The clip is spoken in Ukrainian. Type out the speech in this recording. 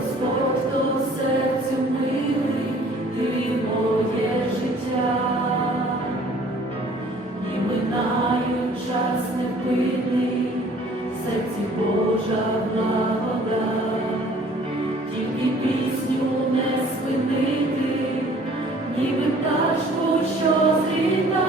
Господь то серцю милий, ти моє життя, ні ми час не пильний, серці Божа благода, тільки пісню не спинити, ніби ташку, що звіти.